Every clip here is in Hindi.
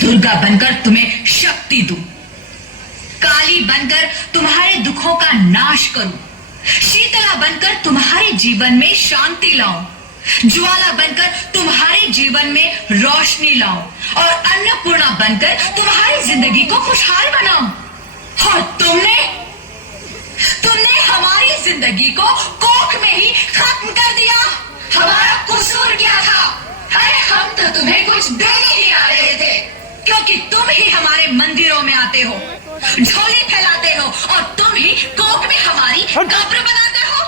दुर्गा बनकर तुम्हें शक्ति दूं, काली बनकर तुम्हारे दुखों का नाश करूं, शीतला बनकर तुम्हारे जीवन में शांति लाऊं, ज्वाला बनकर तुम्हारे जीवन में रोशनी लाऊं और अन्नपूर्णा बनकर तुम्हारी जिंदगी को खुशहाल बनाऊं। और तुमने हमारी जिंदगी को कोख में ही खत्म कर दिया। हमारा कसूर क्या था? अरे हम तो तुम्हें कुछ देने ही आ रहे थे, क्योंकि तुम ही हमारे मंदिरों में आते हो, झोली फैलाते हो और तुम ही कोख में हमारी कब्र बनाते हो।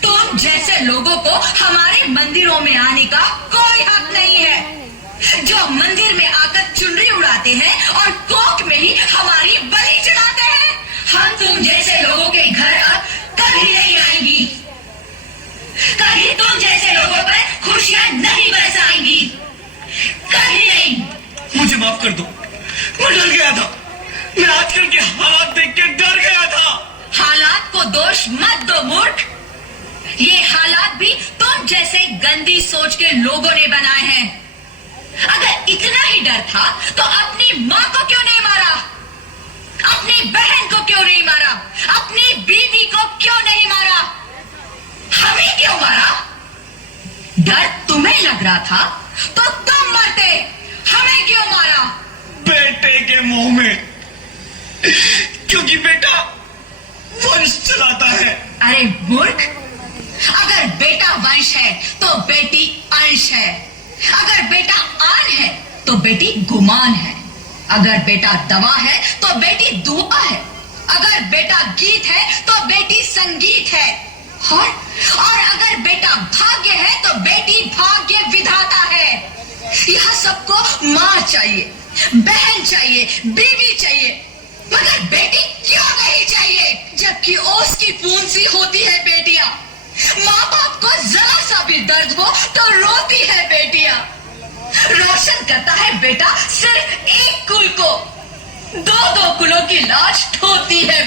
तुम जैसे लोगों को हमारे मंदिरों में आने का कोई हक नहीं है, जो मंदिर में आकर चुनरी उड़ाते हैं और कोख में ही हमारी बलि चढ़ाते हैं। हम तुम जैसे लोगों के घर अब कभी नहीं आएंगी, कभी तुम जैसे लोगों पर खुशियां नहीं बरसाएंगी, कभी नहीं। मुझे माफ कर दो, मैं डर गया था। मैं आजकल के हालात देख के डर गया था। हालात को दोष मत दो मूर्ख, ये हालात भी तुम जैसे गंदी सोच के लोगों ने बनाए हैं। अगर इतना ही डर था तो अपनी माँ को क्यों नहीं मारा, अपनी बहन को क्यों नहीं मारा, अपनी बीवी को क्यों नहीं मारा, हमें क्यों मारा? डर तुम्हें लग रहा था तो तुम मरते, हमें क्यों मारा? बेटे के मुंह में, क्योंकि बेटा वंश चलाता है। अरे मूर्ख, अगर बेटा वंश है तो बेटी अंश है, अगर बेटा आन है तो बेटी गुमान है, अगर बेटा दवा है तो बेटी दुआ है, अगर बेटा गीत है तो बेटी संगीत है, और अगर बेटा भाग्य है तो बेटी भाग्य विधाता है। यह सबको माँ चाहिए, बहन चाहिए, बीवी चाहिए, मगर बेटी क्यों नहीं चाहिए? जबकि ओस की पूंजी होती है बेटियां। माँ बाप को जरा सा भी दर्द हो तो रोती है बेटियां। रोशन करता है बेटा सिर्फ एक कुल को, दो कुलों की लाज ढोती है